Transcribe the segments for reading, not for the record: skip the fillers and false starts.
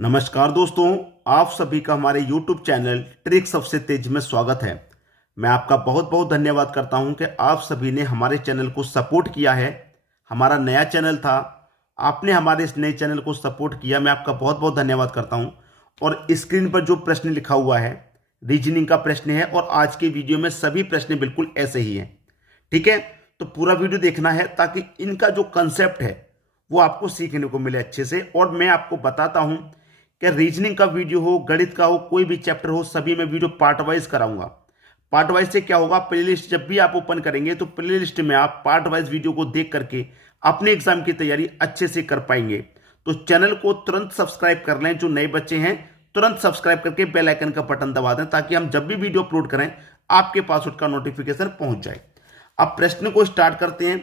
नमस्कार दोस्तों, आप सभी का हमारे YouTube चैनल ट्रिक सबसे तेज में स्वागत है। मैं आपका बहुत बहुत धन्यवाद करता हूं कि आप सभी ने हमारे चैनल को सपोर्ट किया है। हमारा नया चैनल था, आपने हमारे इस नए चैनल को सपोर्ट किया, मैं आपका बहुत बहुत धन्यवाद करता हूं। और स्क्रीन पर जो प्रश्न लिखा हुआ है रीजनिंग का प्रश्न है, और आज के वीडियो में सभी प्रश्न बिल्कुल ऐसे ही हैं। ठीक है, तो पूरा वीडियो देखना है ताकि इनका जो कंसेप्ट है वो आपको सीखने को मिले अच्छे से। और मैं आपको बताता हूं कि रीजनिंग का वीडियो हो, गणित का हो, कोई भी चैप्टर हो, सभी में वीडियो पार्ट वाइज कराऊंगा। पार्ट वाइज से क्या होगा, प्लेलिस्ट जब भी आप ओपन करेंगे तो प्लेलिस्ट में आप पार्ट वाइज वीडियो को देख करके अपने एग्जाम की तैयारी अच्छे से कर पाएंगे। तो चैनल को तुरंत सब्सक्राइब कर लें, जो नए बच्चे हैं तुरंत सब्सक्राइब करके बेल आइकन का बटन दबा दें ताकि हम जब भी वीडियो अपलोड करें आपके पास उसका नोटिफिकेशन पहुंच जाए। अब प्रश्न को स्टार्ट करते हैं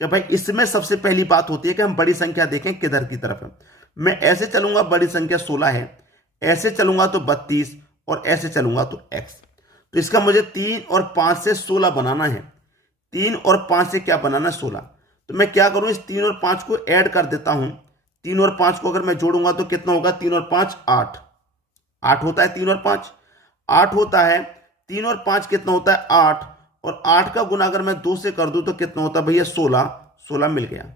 कि भाई इसमें सबसे पहली बात होती है कि हम बड़ी संख्या देखें किधर की तरफ है। मैं ऐसे चलूंगा, बड़ी संख्या 16 है, ऐसे चलूंगा तो 32, और ऐसे चलूंगा तो x। तो इसका मुझे 3 और 5 से 16 बनाना है। 3 और 5 से क्या बनाना है, 16। तो मैं क्या करूं, इस 3 और 5 को ऐड कर देता हूं। 3 और 5 को अगर मैं जोड़ूंगा तो कितना होगा, 3 और 5 8। 8 होता है 3 और 5, 8 होता है। 3 और 5 कितना होता है, 8। और 8 का गुना अगर मैं 2 से कर दूं तो कितना होता है भैया, 16। 16 मिल गया।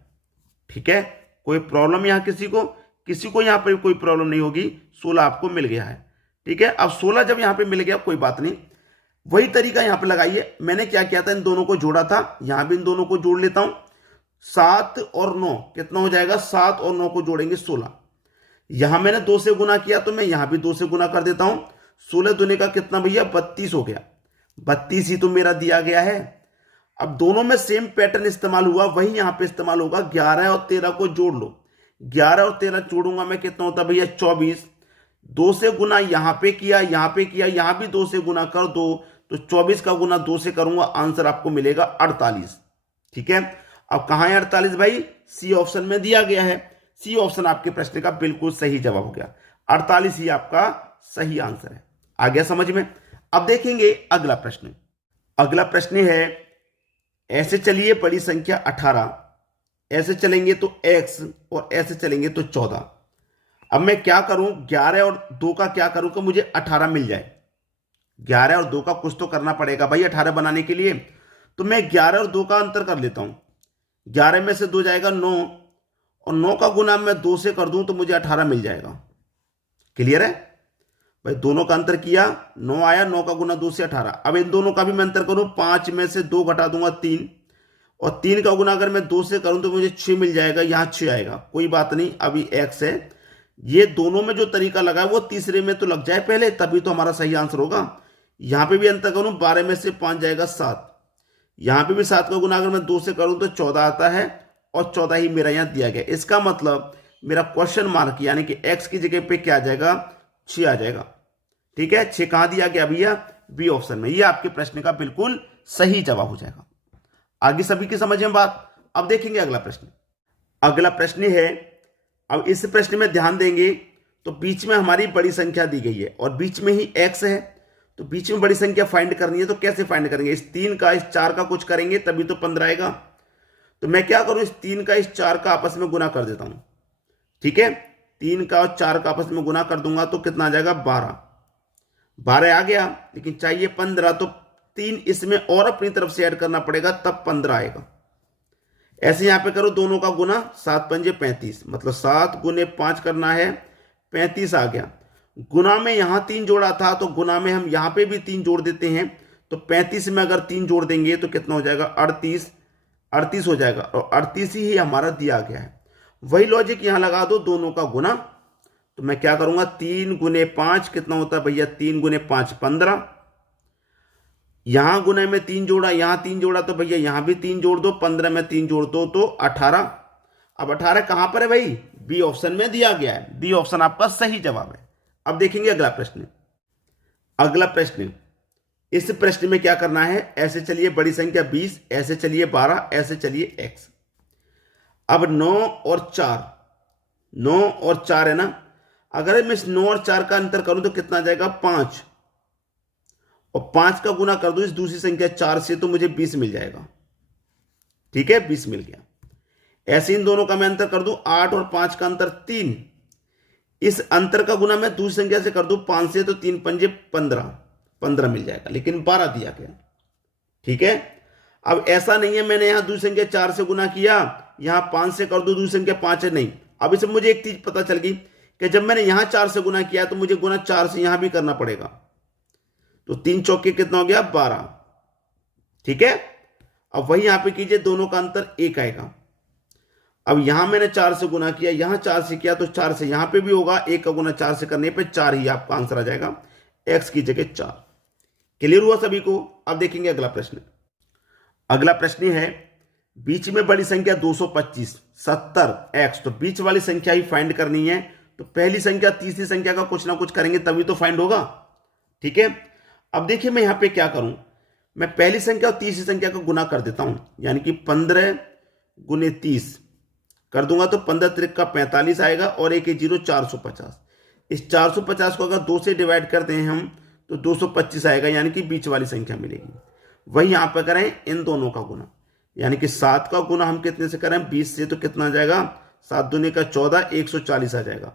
ठीक है, कोई प्रॉब्लम यहां किसी को यहां पर कोई प्रॉब्लम नहीं होगी। 16 आपको मिल गया है। ठीक है, अब 16 जब यहां पे मिल गया कोई बात नहीं, वही तरीका यहां पे लगाइए। मैंने क्या किया था, इन दोनों को जोड़ा था, यहां भी इन दोनों को जोड़ लेता हूं। 7 और 9 कितना हो जाएगा, 7 और 9 को जोड़ेंगे 16। यहां मैंने 2 से गुना किया तो मैं यहां भी 2 से गुना कर देता हूं। 16 दूने का कितना भैया, 32 हो गया। 32 ही तो मेरा दिया गया है। अब दोनों में सेम पैटर्न इस्तेमाल हुआ, वही यहां पे इस्तेमाल होगा। 11 और 13 को जोड़ लो। 11 और 13 जोड़ूंगा मैं, कितना होता है भैया, 24। 2 से गुना यहां पे किया, यहां पे किया, यहां भी 2 से गुना कर दो तो 24 का गुना 2 से करूंगा, आंसर आपको मिलेगा 48। ठीक है, अब कहां है 48 भाई, सी ऑप्शन में दिया गया है। सी ऑप्शन आपके प्रश्न का बिल्कुल सही जवाब हो गया। 48 ही आपका सही आंसर है। आ गया समझ में। अब देखेंगे अगला प्रश्न। अगला प्रश्न है, ऐसे चलिए बड़ी संख्या 18, ऐसे चलेंगे तो x, और ऐसे चलेंगे तो 14। अब मैं क्या करूं, 11 और 2 का क्या करूं कि मुझे 18 मिल जाए। 11 और 2 का कुछ तो करना पड़ेगा भाई 18 बनाने के लिए। तो मैं 11 और 2 का अंतर कर लेता हूं। 11 में से 2 जाएगा 9, और 9 का गुना मैं 2 से कर दूं तो मुझे 18 मिल जाएगा। क्लियर है भाई, दोनों का अंतर किया, 9 आया, 9 का गुना 2 से 18। अब इन दोनों का भी मैं अंतर करूं, 5 में से 2 घटा दूंगा 3, और 3 का गुना अगर मैं 2 से करूं तो मुझे 6 मिल जाएगा। यहां 6 आएगा, कोई बात नहीं, अभी x है। ये दोनों में जो तरीका लगा है वो तीसरे में तो लग जाए पहले, तभी तो हमारा सही आंसर होगा। यहां पे भी अंतर करूं, 12 में से 5 जाएगा 7। यहां पे भी 7 का गुना अगर मैं 2 से करूं तो 14 आता है, और 14 ही मेरा यहां दिया गया। इसका मतलब मेरा क्वेश्चन मार्क यानी कि x की जगह पे क्या आ जाएगा, 6 आ जाएगा। ठीक है, 6 कहां दिया गया भैया, बी ऑप्शन में। ये आपके प्रश्न का बिल्कुल सही जवाब हो जाएगा। आगे सभी की समझ में बात। अब देखेंगे अगला प्रश्न। अगला प्रश्न है, अब इस प्रश्न में ध्यान देंगे तो बीच में हमारी बड़ी संख्या दी गई है और बीच में ही x है। तो बीच में बड़ी संख्या फाइंड करनी है, तो कैसे फाइंड करेंगे, इस 3 का इस 4 का कुछ करेंगे तभी तो 15 आएगा। तो मैं क्या करूं, इस 3 का इस 4 का आपस में गुना कर देता हूं। ठीक है, 3 का और 4 का आपस में गुना कर दूंगा तो कितना आ जाएगा, 12। 12 आ गया, लेकिन चाहिए 15, तो 3 इसमें और अपनी तरफ से ऐड करना पड़ेगा, तब 15 आएगा। ऐसे यहां पे करो, दोनों का गुना, 7 पंजे 35, मतलब 7 गुने 5 करना है, 35 आ गया। गुना में यहां 3 जोड़ा था तो गुना में हम यहां पे भी 3 जोड़ देते हैं। तो 35 में अगर 3 जोड़ देंगे तो कितना हो जाएगा, 38। 38 हो जाएगा, और 38 ही हमारा दिया गया है। वही लॉजिक यहां लगा दो, दोनों का गुना। तो मैं क्या करूंगा, 3 गुने 5 कितना होता है भैया, 3 गुने 5 15। यहां गुने में 3 जोड़ा, यहां 3 जोड़ा, तो भैया यहां भी 3 जोड़ दो, 15 में 3 जोड़ दो तो 18। अब 18 कहां पर है भाई, बी ऑप्शन में दिया गया है। बी ऑप्शन आपका सही जवाब है। अब देखेंगे अगला प्रश्न। अगला प्रश्न, इस प्रश्न में क्या करना है, ऐसे चलिए बड़ी संख्या 20, ऐसे चलिए 12, ऐसे चलिए x। अब 9 और 4, 9 और 4 है ना, अगर मैं इस 9 और 4 का अंतर करूं तो कितना आ जाएगा, 5, और 5 का गुना कर दो इस दूसरी संख्या 4 से तो मुझे 20 मिल जाएगा। ठीक है, 20 मिल गया। ऐसे इन दोनों का मैं अंतर कर दूं, 8 और 5 का अंतर 3, इस अंतर का गुना मैं दूसरी संख्या से कर दूं 5 से, तो 3 पंजे 15, 15 मिल जाएगा, लेकिन 12 दिया गया। ठीक है, अब ऐसा नहीं है मैंने यहां दूसरी संख्या 4 से गुना किया, यहां 5 से कर दो, दूसरी संख्या 5 है, नहीं। अब इसमें मुझे एक चीज पता चल गई कि जब मैंने यहां 4 से गुना किया तो मुझे गुना 4 से यहां भी करना पड़ेगा, तो 3 चौके कितना हो गया 12। ठीक है, अब वही यहां पे कीजिए, दोनों का अंतर 1 आएगा। अब यहां मैंने 4 से गुना किया, यहां 4 से किया, तो 4 से यहां पे भी होगा, 1 का गुना 4 से करने पे 4 ही आपका आंसर आ जाएगा, x की जगह 4। क्लियर हुआ सभी को? अब देखेंगे अगला प्रश्न। अगला प्रश्न है, बीच में बड़ी संख्या 225, 70x, तो बीच वाली संख्या ही फाइंड करनी है। तो पहली संख्या तीसरी संख्या का कुछ ना कुछ करेंगे तभी तो फाइंड होगा। ठीक है, अब देखिए मैं यहां पे क्या करूं, मैं पहली संख्या और तीसरी संख्या का गुना कर देता हूं, यानी कि 15 गुने 30 कर दूंगा, तो 15 त्रिक का 45 आएगा, और 1 0 450। इस 450 को अगर 2 से डिवाइड करते हैं हम, तो 225 आएगा, यानी कि बीच वाली संख्या मिलेगी। वही यहां पर करें इन दोनों का गुना, यानी कि 7 का गुना हम कितने से करें 20 से, तो कितना आ जाएगा 7 दूनी का 14, 140 आ जाएगा।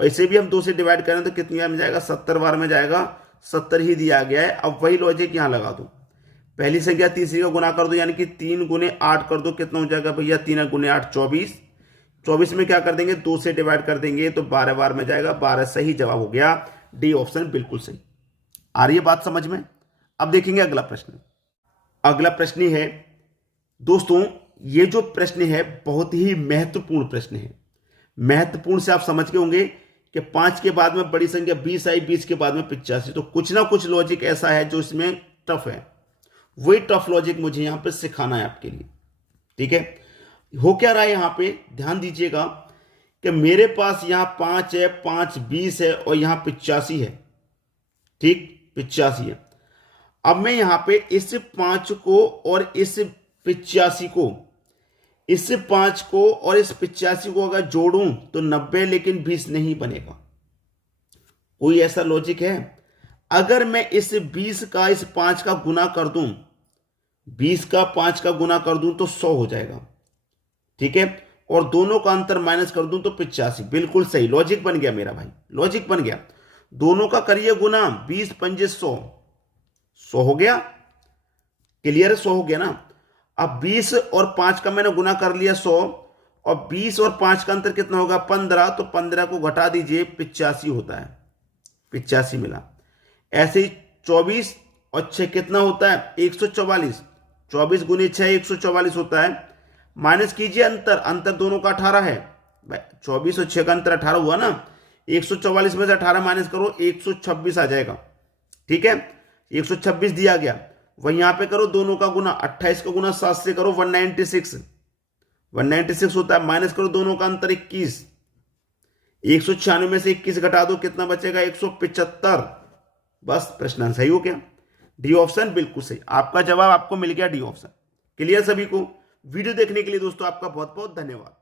और इसे भी हम 2 से डिवाइड करें तो कितनी बार में जाएगा 70 बार में जाएगा, 70 ही दिया गया है। अब वही लॉजिक यहां लगा दो, पहली संख्या तीसरी का गुना कर दो, यानी कि 3 गुने 8 कर दो, कितना हो जाएगा भैया 3 गुने 8 24। 24 में क्या कर देंगे 2 से डिवाइड कर देंगे, तो 12 बार में जाएगा, 12 सही जवाब हो गया, डी ऑप्शन बिल्कुल सही। आ रही है बात समझ में? अब देखेंगे अगला प्रश्न। अगला प्रश्न है दोस्तों, ये जो प्रश्न है बहुत ही महत्वपूर्ण प्रश्न है। महत्वपूर्ण से आप समझ के होंगे कि 5 के बाद में बड़ी संख्या 20 आई, 20 के बाद में 85, तो कुछ ना कुछ लॉजिक ऐसा है जो इसमें टफ है। वही टफ लॉजिक मुझे यहां पे सिखाना है आपके लिए। ठीक है, हो क्या रहा है यहां पे ध्यान दीजिएगा कि मेरे पास यहां 5 है, 5 20 है, और यहां 85 है। ठीक, 85 है। अब मैं यहां पे इस 5 को और इस 85 को, इस 5 को और इस 85 को अगर जोड़ूं तो 90, लेकिन 20 नहीं बनेगा। कोई ऐसा लॉजिक है? अगर मैं इस 20 का इस 5 का गुना कर दूं, 20 का 5 का गुना कर दूं तो 100 हो जाएगा। ठीक है, और दोनों का अंतर माइनस कर दूं तो 85। बिल्कुल सही लॉजिक बन गया मेरा भाई, लॉजिक बन गया। दोनों का करिए गुना, 20 पंजे 100, 100 हो गया। क्लियर है, 100 हो गया ना। अब 20 और 5 का मैंने गुना कर लिया 100, और 20 और 5 का अंतर कितना होगा 15, तो 15 को घटा दीजिए 85 होता है, 85 मिला। ऐसे ही 24 और 6 कितना होता है 144, 24 गुने 6 144 होता है। माइनस कीजिए अंतर, अंतर दोनों का 18 है, 24 और 6 का अंतर 18 हुआ ना। 144 में से 18 माइनस करो, 126 आ जाएगा। ठीक है, 126 दिया गया। वही यहां पे करो दोनों का गुना, 28 का गुना 7 से करो 196, 196 होता है। माइनस करो दोनों का अंतर 21, 196 में से 21 घटा दो, कितना बचेगा 175। बस प्रश्न सही हो गया, डी ऑप्शन बिल्कुल सही। आपका जवाब आपको मिल गया डी ऑप्शन। क्लियर सभी को? वीडियो देखने के लिए दोस्तों आपका बहुत बहुत धन्यवाद।